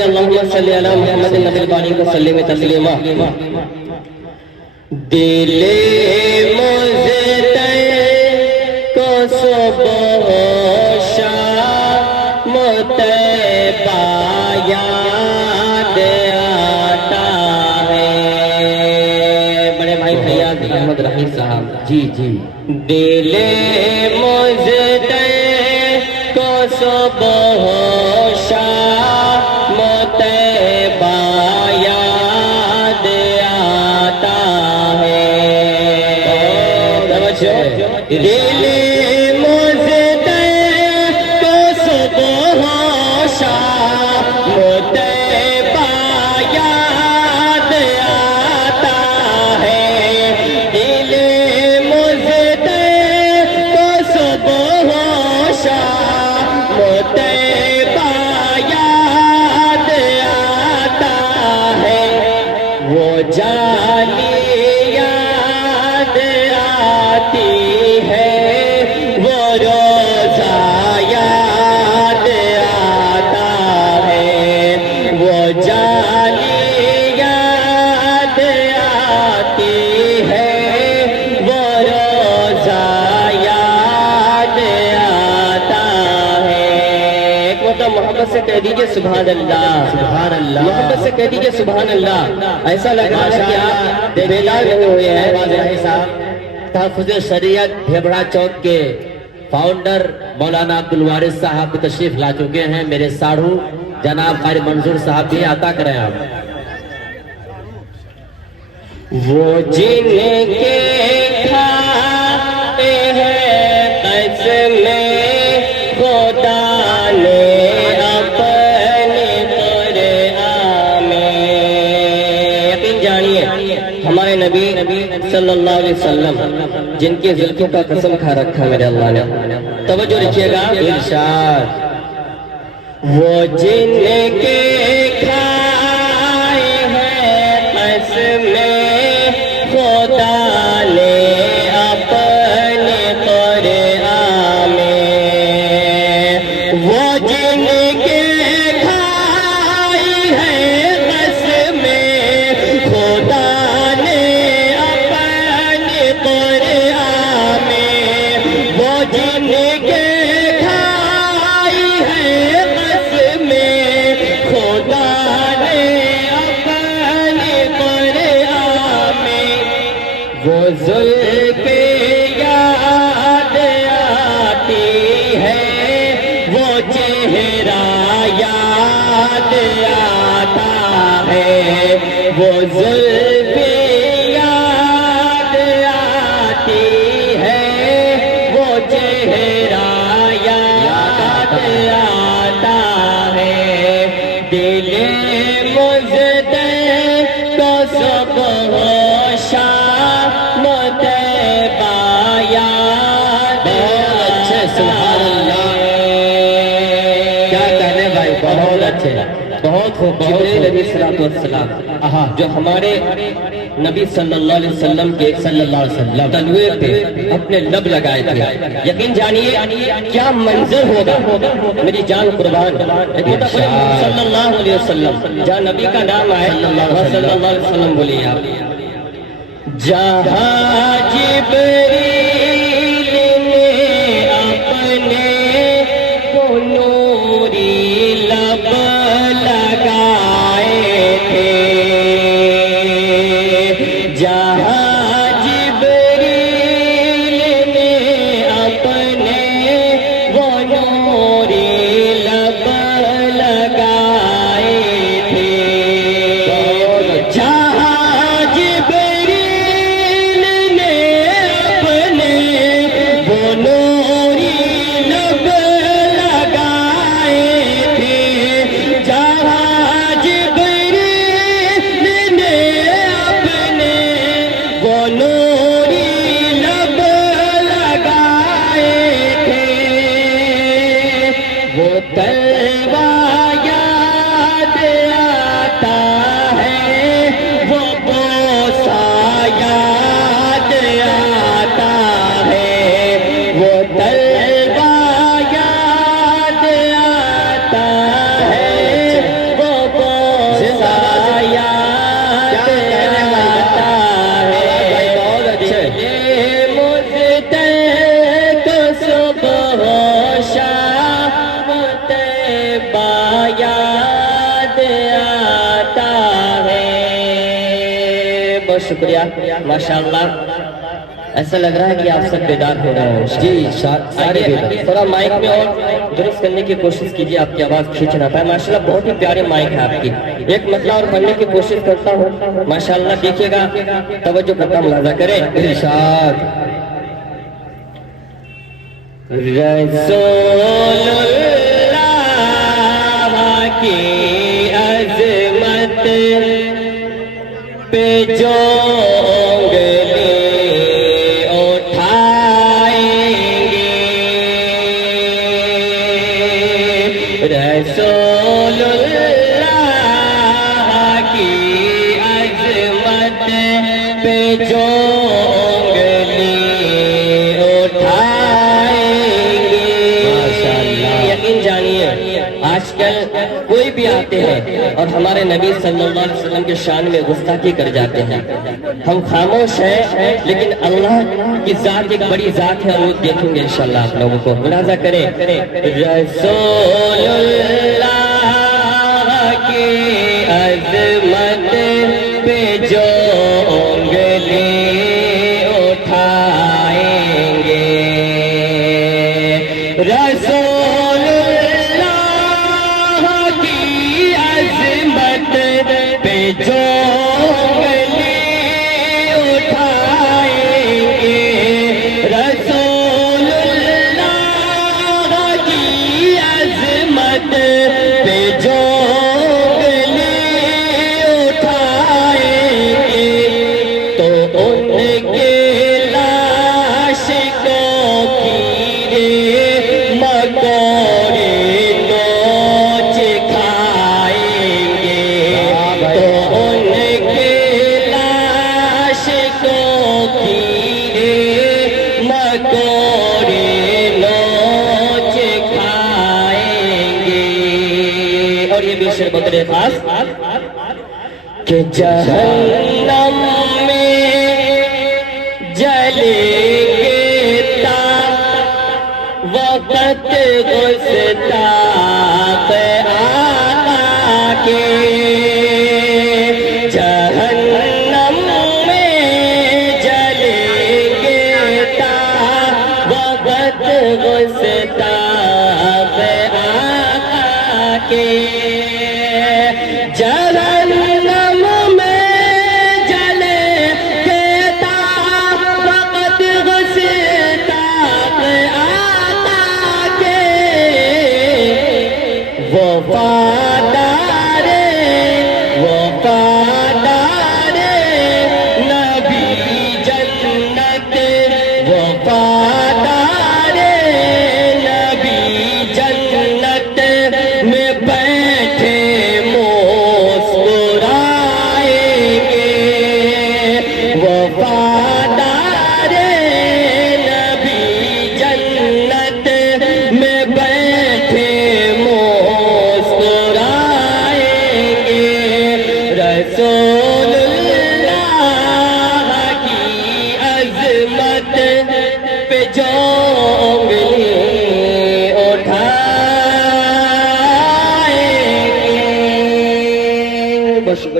کہیے اللہم صلی علی محمد نبی البانی کو سلم تسلیما دل مزدے کو صبح شام طیبہ یاد آتا ہے. بڑے بھائی فیاض احمد رحیم صاحب جی جی دل مزدے کو صبح شام طیبہ یاد آتا ہے. دل مزدے کو صبح شام طیبہ یاد آتا ہے. دل مزدے کو صبح شام طیبہ یاد آتا ہے. وہ جالی یاد آتی ہے وہ روزہ یاد آتا ہے. وہ جالی یاد آتی ہے وہ روزہ یاد آتا ہے. ایک مرتبہ محبت سے کہہ دیجئے سبحان اللہ. سبحان اللہ. محبت سے کہہ دیجئے سبحان اللہ. ایسا لگا ہے کہ آپ بیدار نہیں ہوئے ہیں. تحفظ شریعت بھیبڑا چوک کے فاؤنڈر مولانا عبدالوارث صاحب تشریف لا چکے ہیں. میرے ساڑھو جناب قاری منظور صاحب بھی عطا کریں آپ. وہ جن کے کھاتے ہیں قسمیں خدا نے اپنے قرآن میں. یقین جانیے ہمارے نبی صلی اللہ علیہ وسلم جن کے زلفوں کا قسم کھا رکھا میرے اللہ نے. توجہ رکھیے گا. ارشاد. وہ جن کے کھائے ہیں قسمیں خدا نے اپنے قرآن میں. وہ جن کے کھائی ہیں قسمیں خدا نے اپنے قرآن میں. وہ جن کے کھائی ہیں قسمیں خدا نے اپنے قرآن میں. وہ زلف یاد آتی ہے وہ چہرہ یاد آتا ہے. وہ زلف یاد آتی ہے وہ چہرہ یاد آتا ہے. دل مزدے کو صبح شام طیبہ یاد اچھے سبحان اللہ. کیا کہنے بھائی, بہت اچھے, بہت خوب. جبریل علیہ السلام جو ہمارے نبی صلی اللہ علیہ وسلم کے تنوے پہ اپنے لب لگائے تھے. یقین جانیے کیا منظر ہوگا. میری جان قربان صلی اللہ علیہ وسلم. جہاں نبی کا نام آئے صلی اللہ علیہ وسلم بولیے آپ. جہاں جبریل نے اپنے کو نوری لب لگائے تھے. جہاں جبریل نے اپنے وہ نوری لب لگائے تھے. جہاں جبریل نے اپنے بہت شکریہ ماشاءاللہ. ایسا لگ رہا ہے کہ آپ سب بیدار ہو رہے ہیں. جی سارے بیدار. تھوڑا مائک میں اور درست کرنے کی کوشش کیجیے, آپ کی آواز کھینچ نہ پائے. ماشاءاللہ بہت ہی پیارے مائک ہے آپ کی. ایک مسئلہ اور پڑھنے کی کوشش کرتا ہوں. ماشاءاللہ دیکھیے گا, توجہ کرتا ملاحظہ کریں. ارشاد. رسول اللہ کی عظمت پہ جو رسول اللہ کی عظمت پہ جو انگلی اٹھائیں گے. یقین جانیے آج کل کوئی بھی آتے ہیں اور ہمارے نبی صلی اللہ علیہ وسلم کے شان میں گستاخی کر جاتے ہیں. ہم خاموش ہیں لیکن اللہ کی ذات ایک بڑی ذات ہے اور وہ دیکھیں گے انشاءاللہ. آپ لوگوں کو ملاحظہ کریں. رسول اللہ کی عظمت پہ جو انگلی اٹھائیں گے. رسول اللہ کی عظمت پہ جو انگلی اٹھائیں گے. رسول اللہ کی عظمت پہ جو انگلی اٹھائیں گے تو ان کے لاش کو کیڑے مکوڑے نوچ کھائیں گے. تو ان کے لاش کو کیڑے مکوڑے نوچ کھائیں گے. اور یہ بھی شعر بطور خاص کہ جہنم میں جلیں گے تا وقت گستاخ آقا کے. جہنم میں جلیں گے تا وقت گستاخ آقا کے. جہنم میں جلیں گے تا وقت گستاخ آقا کے. وفادار نبی جنت, وفادار نبی جنت میں بیٹھے مسکرائیں گے. وفادار نبی جنت میں بیٹھے مسکرائیں گے. رسول اللہ کی عظمت پہ جو انگلی اٹھائیں گے. بہت شکریہ.